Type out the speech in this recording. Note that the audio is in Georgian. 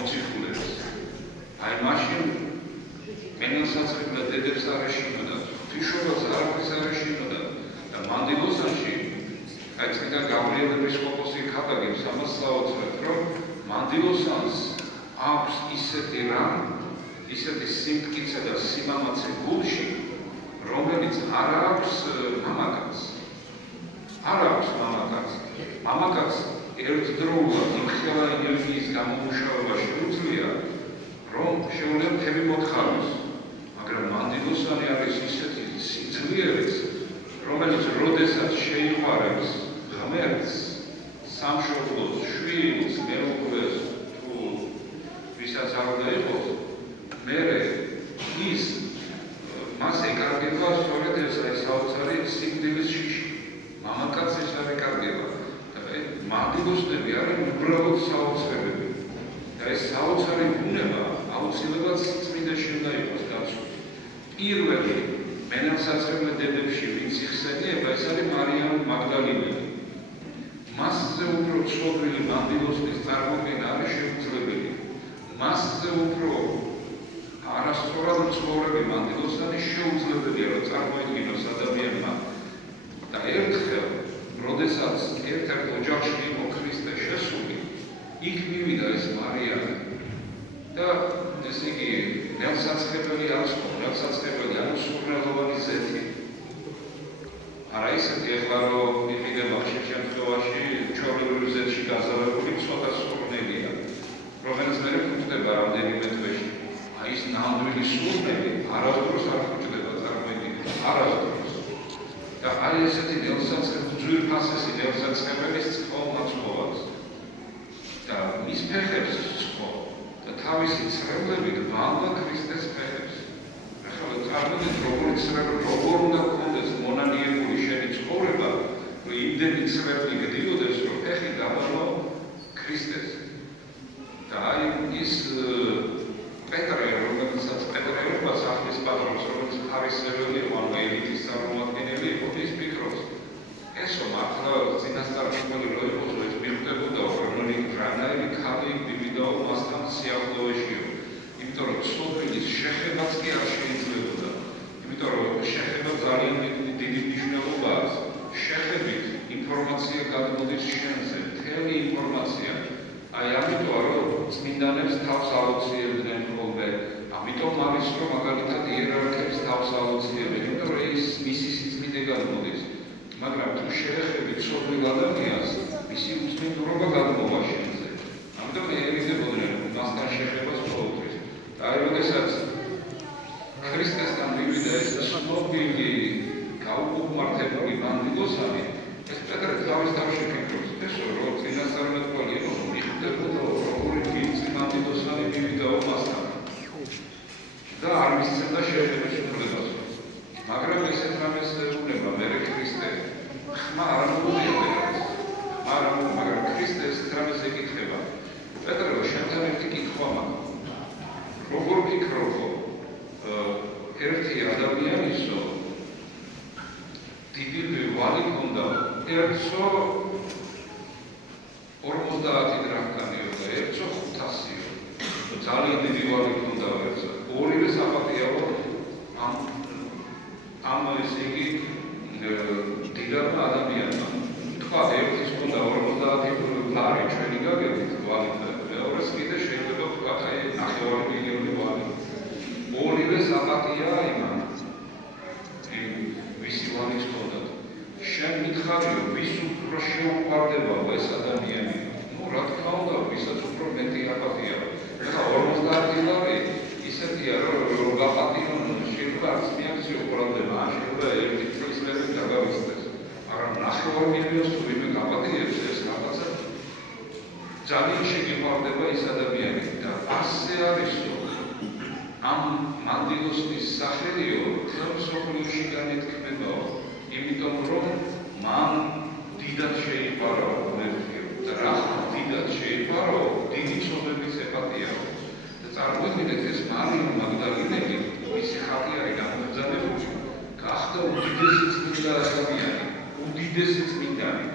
მოციქულებს. აი მაშინ მენელსაცრებდა დედებს არ ეშინოდა, ღვთისმშობელს არაფერს არ ეშინოდა და მანდილოსანში აი წმინდა გაბრიელ ეპისკოპოსი ხატაგებს ამას საოცრად, რომ მანდილოსანს აქვს ისეთი რამ, ისეთი სიმტკიცე და სიმამაცე გულში, რომელიც არ აქვს მამაკაცს. არ აქვს მამაკაცს. მამაკაცს ერთდროულად იმხელა ენერგიის გამომუშავება შეუძლია, რომ შეუძლია მთელი მოთხაროს. მაგრამ მანდილოსანი არის ისეთი სიძლიერიც, რომელიც როდესაც შეიყვარებს ღმერთს, სამშობლოს, შვილს, მეუღლეს თუ ვისაც არ უნდა იყოს, მერე ის მას ეკარგება სწორედ ეს საოცარი სიკვდილის შიში. მამაკაცს არ ეკარგება. მანდილოსნები არიან უბრალოდ საოცრებები. და ეს საოცარი ბუნება აუცილებლად სიწმინდეში უნდა იყოს დაცული. პირველი მენელსაცრებელ დედებში ვინც იხსენიება, ეს არის მარიამ მაგდალინელი. მასზე უფრო ცნობილი მანდილოსნის წარმოქმნა არის შეუძლებელი. მასზე უფრო არასწორად მცხოვრები მანდილოსანი შეუძლებელია, რომ წარმოედგინოს ადამიანმა. და ერთხელ, როდესაც ერთ-ერთ ოჯახში იყო ქრისტე შესული, იქ მივიდა ეს მარიამი და ესე იგი ნელსაცრებელი არის, ნელსაცრებელი არის სურნელოვანი ზეთი. არა ისეთი ეხლა რომ მიყიდება შემთხვევაში ჩვეულებრივ ზეთში გაზავებული ცოტა სურნელია, რომელიც მე გვხვდება რამდენიმე თვეში. აი ეს ნამდვილი სურნელი არასდროს არ გვხვდება წარმოიდგინეთ, არასდროს. და აი ესეთი ნელსაცრებელი ძვირფასესი ნელსაცრებელის წყალმაცხოვაც და მის ფეხებს სწყო და თავისი ცრემლებით ვალდა ქრისტეს ფეხებს. ახლა წარმოგიდგენთ როგორ უნდა გქონდეს მონანიებული შენი ცხოვრება, რომ იმდენი ცრემლი გდიოდეს, რომ ფეხი დავალო ქრისტეს. და აი ის პეტრე, რომელსაც პეტრე ერქვა სახლის პატრონს, რომელიც ფარისეველი იყო, ანუ ელიტის წარმომადგენელი იყო, ის ფიქრობს, ესო მართლა წინასწარმეტყველი რო იყოს, ეს მიხვდებოდა, რომ რანაირი ქალი მივიდაო მასთან სიახლოვეშიო. იმიტომ რომ ცნობილის შეხებაც კი არ შეიძლებოდა. იმიტომ რომ შეხება ძალიან დიდი მნიშვნელობა აქვს. შეხებით ინფორმაცია გადმოდის შენზე, მთელი ინფორმაცია. აი ამიტომ რომ წმინდანებს თავს აუცილებდნენ ხოლმე, ამიტომ არის რომ მაგალითად იერარქებს თავს აუცილებენ, იმიტომ რომ ის მისი სიწმინდე გადმოდის. მაგრამ თუ შეეხები ცნობილ ადამიანს, მისი უწმინდურობა გადმოვა შენზე. ამიტომ ერიდებოდნენ მასთან შეხებას ყოველთვის. და აი როდესაც ქრისტესთან მივიდა ეს ცნობილი გაუკუპმართებული მანდილოსანი, ეს პეტრე თავის თავში ფიქრობს, ესო რომ წინასწარმეტყველი იყო, მიხვდებოდა როგორი გიწი მანდილოსანი მივიდაო მასთან. და არ მისცემდა შეხების უფლებას. მაგრამ ესეთ რამეს უნება მერე ქრისტე ხმა არ მოუწევს. მაგრამ ქრისტე ესეთ რამეს ეკითხება. პეტრე შენთან ერთი კითხვა მაქვს. როგორ ფიქრობ, ერთი ადამიანისო დიდი ვალი ჰქონდა, ერთსო 50 დრახტანიო და ერთსო 500-იო. ძალიან დიდი ვალი ჰქონდა ერთსო. ორივე საპატიაო ამ ესე იგი დიდარმა ადამიანმა. თქვა ერთის ჰქონდა 50 ლარი ჩვენი გაგებით ვალი და მეორეს კიდე შეიძლება თქვა აი 9 მილიონი ვალი. ორივე საპატია იმან. ვისი ვალის ჰქონდა. შენ მითხარიო, ვის უფრო შეუყვარდება ეს ადამიანი? ნუ რა თქმა უნდა, ვისაც უფრო მეტი აპატია. ეხლა 50 ლარი ისეთია, რომ გაპატიონ შეიძლება არც მიაქციო ყურადღება, შეიძლება ერთი წლის მერე დაგავიწყდეს. მაგრამ 9 მილიონს თუ ვინმე გაპატიებს ეს რაღაცა ძალიან შეგიყვარდება ეს ადამიანი და ასე არისო ამ მანდილოსნის სახელიო მთელ მსოფლიოში განეთქმებაო, იმიტომ რომ მან დიდად შეიყვარა ღმერთიო და რა დიდად შეიყვარო, დიდი ცნობების ეპატიაო. და წარმოიდგინეთ ეს მარიამ მაგდალინელი, მისი ხატი არის გამოგზავნებული, გახდა უდიდესი წმინდა ადამიანი, უდიდესი წმინდანი.